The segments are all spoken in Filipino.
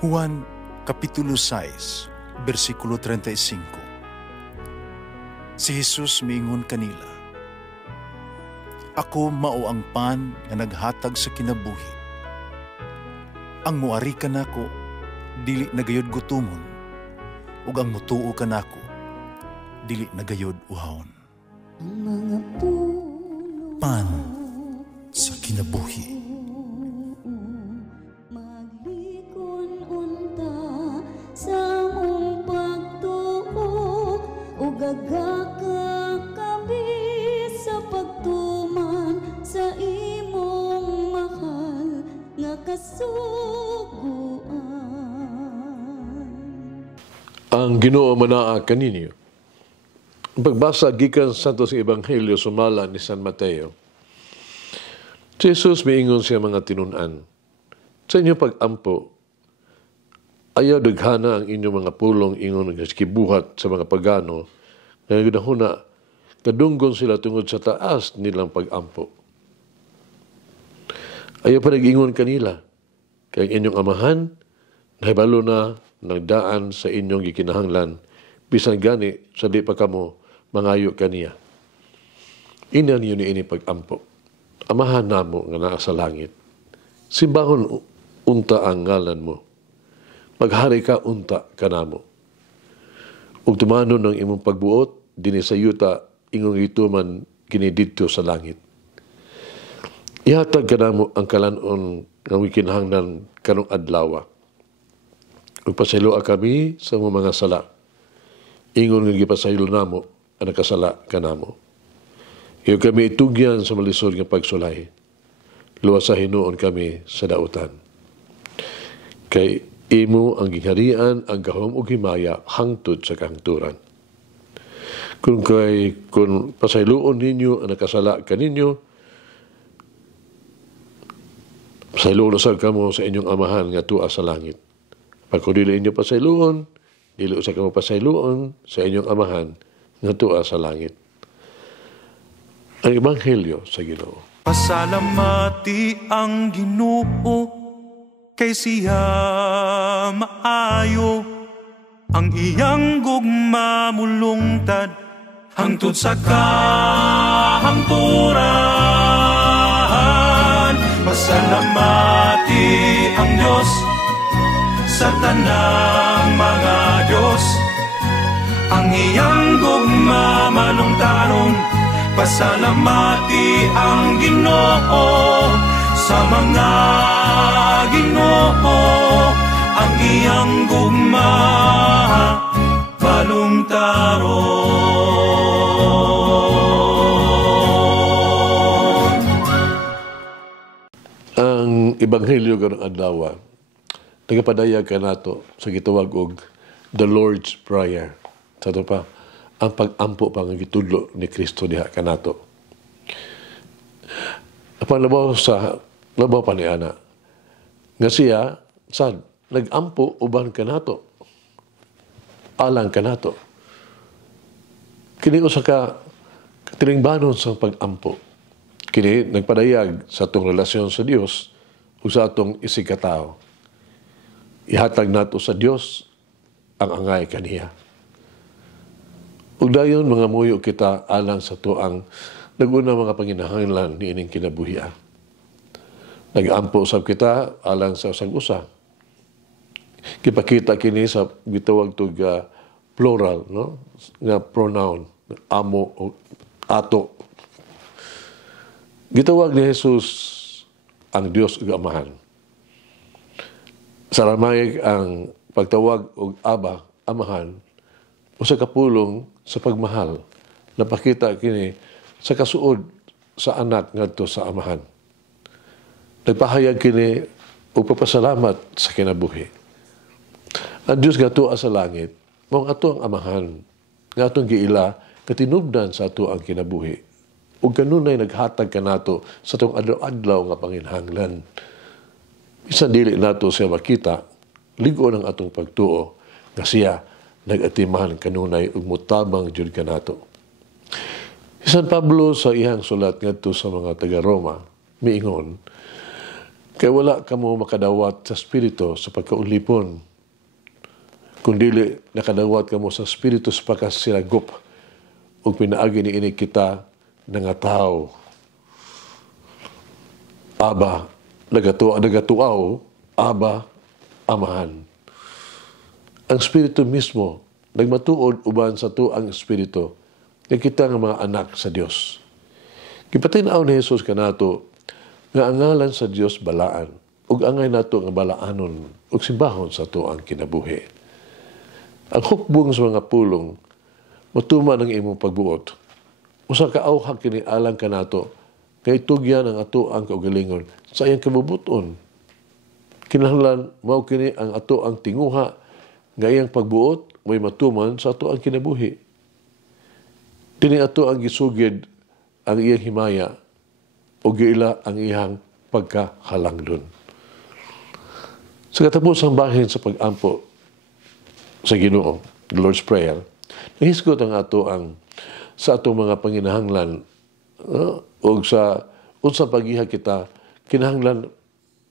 Juan Kapitulo 6, versikulo 35. Si Jesus miingon kanila, "Ako mao ang pan nga naghatag sa kinabuhi. Ang muari kanako dili nagayod gutumon, ug ang mutuo kanako dili nagayod uhawon." Pan sa kinabuhi. Gagakakabi sa pagtuman sa imong mahal nga kasuguan. Ang Ginoo manaa kaninyo. Ang pagbasa gikan sa Santos Ebanghelyo sumala ni San Mateo. Si Jesus miingon siya mga tinun-an, sa inyong pag-ampo, ayaw daghana ang inyong mga pulong ingon nga kibuhat sa mga pagano, nga ginahuna, kadunggon sila tungod sa taas nilang pag-ampo. Ayaw pa nag-ingon kanila, kay inyong amahan, nahibalo na nagdaan sa inyong gikinahanglan, bisan gani sa di pa kamo mangayo kaniya. Inan yun ini pag-ampo. Amahan namo nga naa sa langit. Simbahon unta ang ngalan mo. Maghari ka unta kanamo. Ug tumanon ng imong pagbuot, dini sa yuta, ingong ituman kinididto sa langit. Ihatag kanamo ang kalanon ng wikinahanglan kanong adlaw. Ug pasiloa kami sa mga sala. Ingon nga gipasaylo namo ang nakasala kanamo. Iyo kami itugyan sa malisod nga pagsulay. Luwas sa hinuon kami sa dautan. Kay imo ang gingharian, ang gahom ug himaya hangtod sa kahangturan. Kung pasayloon ninyo ang nakasala kaninyo, pasayloon usab kamo sa inyong amahan nga tuwa sa langit. Pag kung dili inyo pasayloon, dili usab kamo pasayloon sa inyong amahan nga tuwa sa langit. Ang Ebanghelyo sa Ginoo. Pasalamati ang Ginoo, kay siya maayo, ang iyang gugma mulungtad hangtod sa kahangturan. Pasalamati ang Diyos sa tanang mga Diyos, ang iyang gugma malungtaron. Pasalamati ang Ginoo sa mga Ginoo, ang iyang gugma balungtaron. Ang Ebanghelyo karong adlaw, nagapadayag ka nato sa gitawag og the Lord's Prayer. Sa ito pa, ang pag-ampo pa nga gitudlo ni Kristo diha kanato. Apang labaw pa ni ana, nga siya, sad, nag-ampo uban kanato. Alang kanato. Kini usa ka katilingbanon sa pag-ampo. Kini nagpadayag sa atong relasyon sa Dios ug sa atong isigkatao. Ihatag nato sa Dios ang angay kaniya. Ug dayon mga muyo kita alang sa tuang naguna mga panginahanglan ni ining kinabuhian. Nag-ampo usab kita alang sa usag-usa. Kipakita kini sa gitawag tug plural, no? Nga pronoun, amo o ato. Gitawag ni Jesus ang Dios ug Amahan. Saramay ang pagtawag og Aba, Amahan, usa ka pulong sa pagmahal. Napakita kini sa kasuod sa anak ngadto sa amahan. Nagpahayag kini og papasalamat sa kinabuhi. Ang Dios nga tuwa sa langit, mao ato ang amahan, nga atong giila katinubdan sa ato ang kinabuhi. Ug kanunay naghatag kanato sa atong adlaw-adlaw nga panginhanglan. Bisan dili nato siya makita, ligo ang atong pagtuo nga siya nag-atiman kanunay ug mutabang jud kanato. Si San Pablo sa iyang sulat ngadto sa mga taga-Roma miingon, Kaya wala ka mo makadawat sa Espiritu sa pagkaulipon. Kundili nakadawat ka mo sa Espiritu sa pagkasiragop o pinaagi ni ini kita nga tao. Aba, nagatuaw, Aba, Amahan. Ang Espiritu mismo, nagmatuod uban sa tuang Espiritu, na kita nga mga anak sa Dios. Kipatinaw ni Jesus kanato, nga ang ngalan sa Dios balaan, ug angay nato nga balaanon, ug simbahon sa tuang kinabuhi. Ang hukbong sa mga pulong, matuma ng imong pagbuot. Usa ka auhag kini alang kanato, kay tugyan ang ato ang kaugalingon sa iyang kabubuton. Kinahanglan mao kini ang ato ang tinguha nga iyang pagbuot may matuman sa ato ang kinabuhi. Dini ato ang gisugid ang iyang himaya o giila ang iyang pagkahalangdon. Sa katapusang bahin sa pag-ampo sa Ginoo, the Lord's Prayer, nahisgot ang ato ang sa atong mga panginahanglan o sa unsang paghiha kita kinahanglan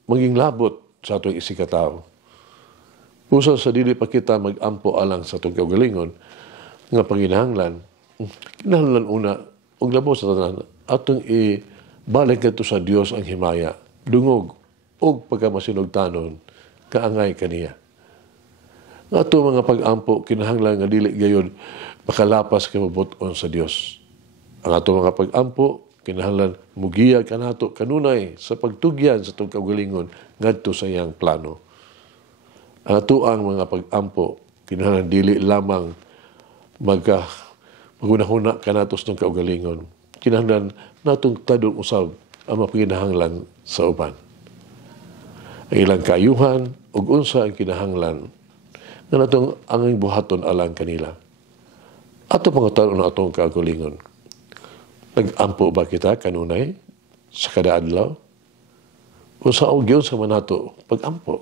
maging labot sa atong isikataw. Puso sa dili pa kita mag-ampo alang sa atong kaugalingon nga panginahanglan, kinahanglan una og labo sa tanan atong ibalik kadto sa Dios ang himaya, dungog og pagkamasinugtanon kaangay kaniya. Ato mga pag-ampo kinahanglan nga dili gayon makalapas kay mabuton sa Dios. Ang ato mga pag-ampo kinahanglan mugiya kanato kanunay sa pagtugyan sa atong kaugalingon ngadto sa iyang plano. Ang ato ang mga pag-ampo kinahanglan dili lamang magunahuna kanato sa atong kaugalingon. Kinahanglan natong tadong usab ang mapaginahanglan sa uban. Ang ilang kaayuhan ug unsa ang kinahanglan nga natong ang buhaton alang kanila. Ato pangutan na atong kaugalingon. Nag-ampo ba kita kanunay sa kada adlaw? O sa ugyon sa manato pag-ampo?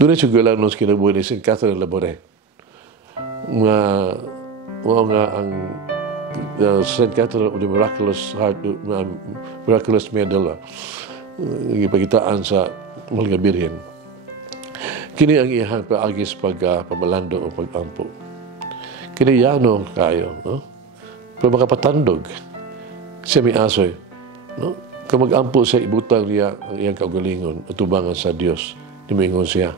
Doon ay sigulang nos kinabuhi ni St. Catherine Labore. Nga ang St. Catherine of the Miraculous Heart, Miraculous Medal, ipagitaan sa Mahal nga Birhen. Kini ang iyang paagis pagpamalando o pag-ampo. Kini yano kayo, no? Pero makapatandog. Siya may asoy, no? Kung mag-ampo siya, ibutang niya ang iyang kaugalingon at tubangan sa Dios. Nimingon siya,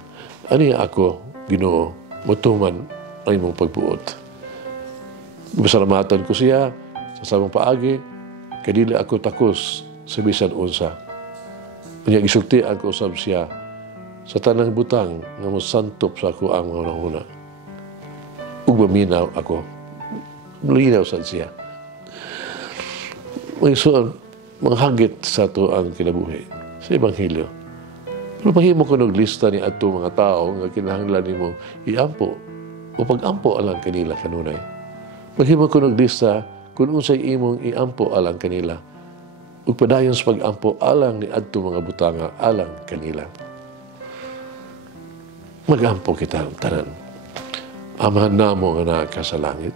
ani ako, Ginoo, mutuman ang imong pagbuot. Masalamatan ko siya sa samang paagi, kadili ako takos sa bisan unsa. Kanya gisultian ko usab siya sa tanang butang nga mosantop sa ako ang una-una. Ug maminaw ako. Malinaw sa siya. May suon, manghagit sa ito ang kinabuhi sa Ebanghelyo. Pero mahimo ko lista ni ato mga tao nga kinahanglan nimo iampo o pag-ampo alang kanila kanunay. Mahimo ko lista kung unsay imong iampo alang kanila ug padayon sa pag-ampo alang ni adto mga butanga alang kanila. Mag-ampo kita tanan. Amahan namo nga naa ka sa langit.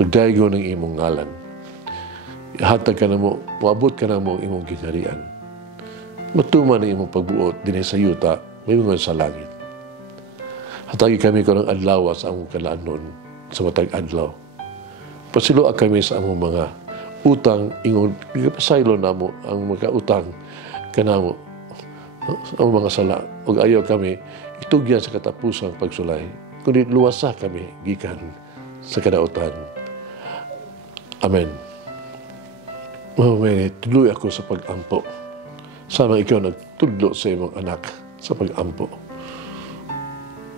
Pagdaygo ng imong ngalan. Ihatag ka na mo, maabot ka na mo ang imong gingharian. Matuman ang imong pagbuot din sa yuta, may mga sa langit. Hatagi kami ko ng adlaw sa among kalaanon sa matag adlaw. Pasiloa kami sa among mga utang ingon gipasaylo namo ang mga utang kanamo ang mga sala ug ayaw kami itugyan sa katapusang pagsulay kundi luwasa kami gikan sa kadautan. Amen. Mamay, tuloy ako sa pag-ampo. Sama ikaw nagtudlo sa imong anak sa pag-ampo.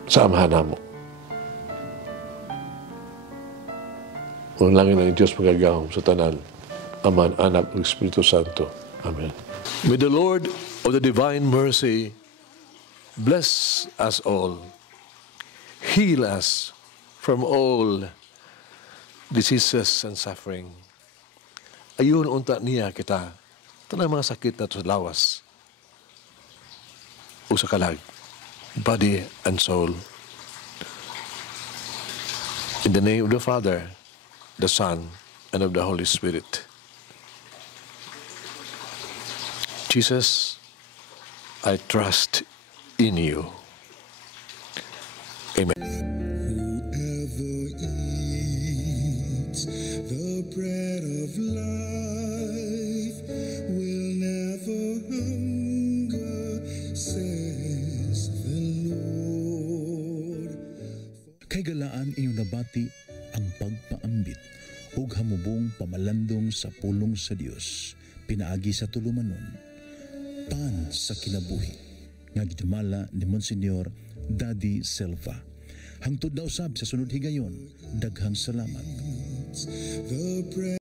Sa amahan namo. Ang langin ng Diyos magagahom sa tanan, Aman, Anak, ug Espiritu Santo. Amen. May the Lord of the divine mercy bless us all, heal us from all diseases and suffering. Ayun unta niya kita, tanang mga sakit na sa lawas o sa kalag, body and soul. In the name of the Father, the Son, and of the Holy Spirit. Jesus, I trust in you. Amen. Whoever eats the bread of life will never hunger, says the Lord. Kay galaan inyong nabati ang pagpaambit ug hamubong pamalandong sa pulong sa Dios pinaagi sa tulumanon pan sa kinabuhi nga gidumala ni Monsignor Daddy Silva. Hangtod na usab sa sunod higayon, daghang salamat. The bread